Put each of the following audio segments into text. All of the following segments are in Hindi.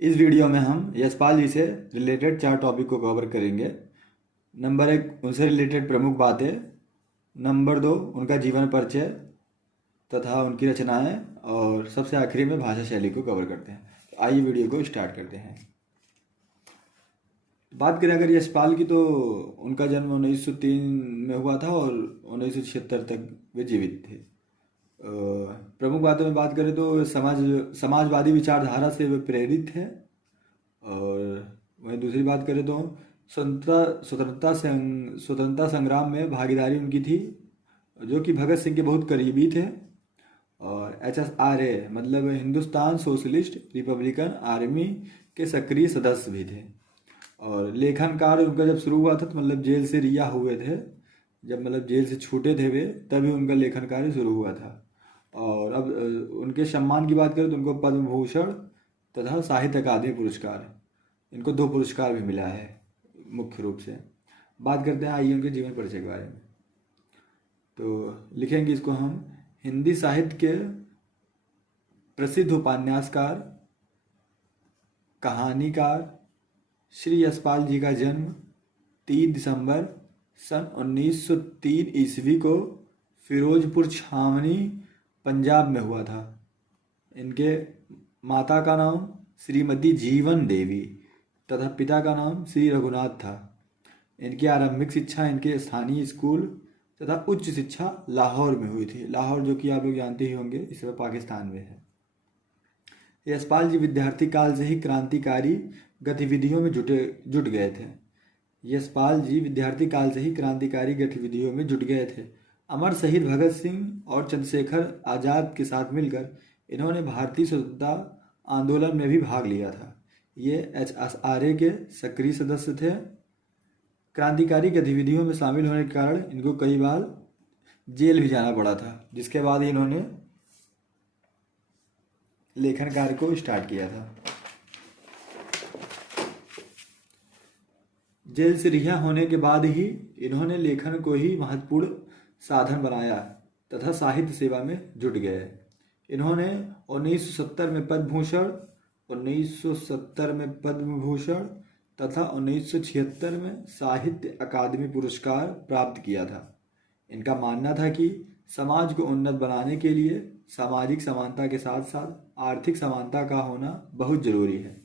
इस वीडियो में हम यशपाल जी से रिलेटेड 4 टॉपिक को कवर करेंगे। नंबर 1, उनसे रिलेटेड प्रमुख बातें। नंबर 2, उनका जीवन परिचय तथा उनकी रचनाएं। और सबसे आखिरी में भाषा शैली को कवर करते हैं। तो आइए वीडियो को स्टार्ट करते हैं। बात करें अगर यशपाल की, तो उनका जन्म 1903 में हुआ था और 1976 तक वे जीवित थे। प्रमुख बातों में बात करें तो समाजवादी विचारधारा से वे प्रेरित हैं। और वहीं दूसरी बात करें तो स्वतंत्रता संग्राम में भागीदारी उनकी थी, जो कि भगत सिंह के बहुत करीबी थे। और HSRA मतलब हिंदुस्तान सोशलिस्ट रिपब्लिकन आर्मी के सक्रिय सदस्य भी थे। और लेखन कार्य उनका जब शुरू हुआ था तो मतलब जेल से रिहा हुए थे, जब मतलब जेल से छूटे थे वे, तभी उनका लेखन कार्य शुरू हुआ था। और अब उनके सम्मान की बात करें तो उनको पद्म भूषण तथा साहित्य अकादमी पुरस्कार, इनको 2 पुरस्कार भी मिला है। मुख्य रूप से बात करते हैं आइए उनके जीवन परिचय के बारे में। तो लिखेंगे इसको हम, हिंदी साहित्य के प्रसिद्ध उपन्यासकार, कहानीकार श्री यशपाल जी का जन्म 3 दिसंबर सन 1903 ईस्वी को फिरोजपुर छावनी पंजाब में हुआ था। इनके माता का नाम श्रीमती जीवन देवी तथा पिता का नाम श्री रघुनाथ था। इनकी आरंभिक शिक्षा इनके स्थानीय स्कूल तथा उच्च शिक्षा लाहौर में हुई थी। लाहौर जो कि आप लोग जानते ही होंगे, इस समय पाकिस्तान में है। यशपाल जी विद्यार्थी काल से ही क्रांतिकारी गतिविधियों में जुट गए थे। यशपाल जी विद्यार्थी काल से ही क्रांतिकारी गतिविधियों में जुट गए थे। अमर शहीद भगत सिंह और चंद्रशेखर आज़ाद के साथ मिलकर इन्होंने भारतीय स्वतंत्रता आंदोलन में भी भाग लिया था। ये HSRA के सक्रिय सदस्य थे। क्रांतिकारी गतिविधियों में शामिल होने के कारण इनको कई बार जेल भी जाना पड़ा था, जिसके बाद इन्होंने लेखन कार्य को स्टार्ट किया था। जेल से रिहा होने के बाद ही इन्होंने लेखन को ही महत्वपूर्ण साधन बनाया तथा साहित्य सेवा में जुट गए। इन्होंने 1970 में पद्म भूषण तथा 1976 में साहित्य अकादमी पुरस्कार प्राप्त किया था। इनका मानना था कि समाज को उन्नत बनाने के लिए सामाजिक समानता के साथ साथ आर्थिक समानता का होना बहुत जरूरी है।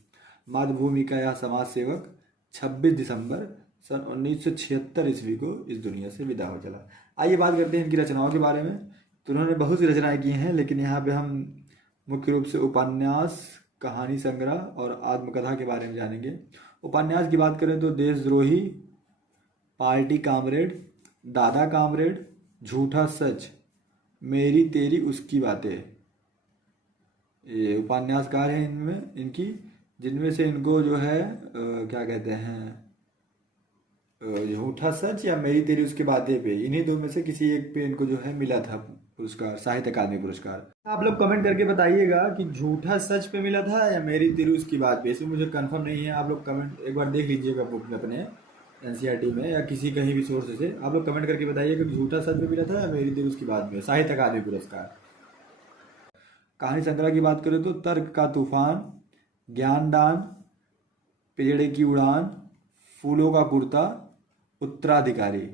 मातृभूमि का यह समाज सेवक 26 दिसंबर सन 1976 ईस्वी को इस दुनिया से विदा हो चला। आइए बात करते हैं इनकी रचनाओं के बारे में। तो उन्होंने बहुत सी रचनाएं की हैं, लेकिन यहाँ पे हम मुख्य रूप से उपन्यास, कहानी संग्रह और आत्मकथा के बारे में जानेंगे। उपन्यास की बात करें तो देशद्रोही, पार्टी कामरेड, दादा कामरेड, झूठा सच, मेरी तेरी उसकी बातें, ये उपन्यासकार हैं इनमें इनकी, जिनमें से इनको जो है क्या कहते हैं, झूठा सच या मेरी तेरी उसकी बातें पे, इन्हीं 2 में से किसी एक पे इनको जो है मिला था पुरस्कार, साहित्य अकादमी पुरस्कार। आप लोग कमेंट करके बताइएगा कि झूठा सच पे मिला था या मेरी तेरी उसकी बात पे, इसमें मुझे कंफर्म नहीं है। आप लोग कमेंट एक बार देख लीजिएगा बुक में अपने NCERT में या किसी कहीं भी सोर्स से। आप लोग कमेंट करके बताइएगा कि झूठा सच पे मिला था या मेरी तेरी उसकी बात में साहित्य अकादमी पुरस्कार। कहानी संग्रह की बात करें तो तर्क का तूफान, ज्ञानदान, पिजड़े की उड़ान, फूलों का कुर्ता, उत्तराधिकारी,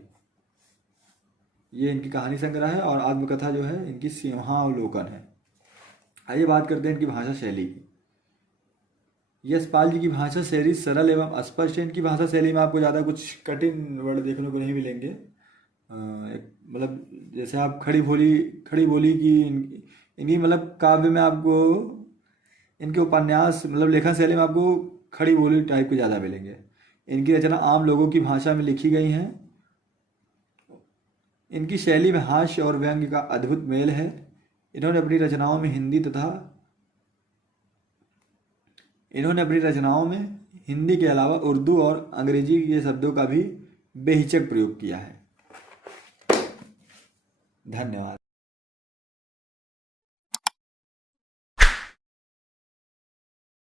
ये इनकी कहानी संग्रह है। और आत्मकथा जो है इनकी सिंहावलोकन है। आइए बात करते हैं इनकी भाषा शैली की। यशपाल जी की भाषा शैली सरल एवं स्पष्ट है। इनकी भाषा शैली में आपको ज़्यादा कुछ कठिन वर्ड देखने को नहीं मिलेंगे। मतलब जैसे आप खड़ी बोली की इनकी मतलब काव्य में आपको, इनके उपन्यास मतलब लेखन शैली में आपको खड़ी बोली टाइप के ज़्यादा मिलेंगे। इनकी रचना आम लोगों की भाषा में लिखी गई हैं। इनकी शैली में हास्य और व्यंग्य का अद्भुत मेल है। इन्होंने अपनी रचनाओं में हिंदी के अलावा उर्दू और अंग्रेजी के शब्दों का भी बेहिचक प्रयोग किया है। धन्यवाद।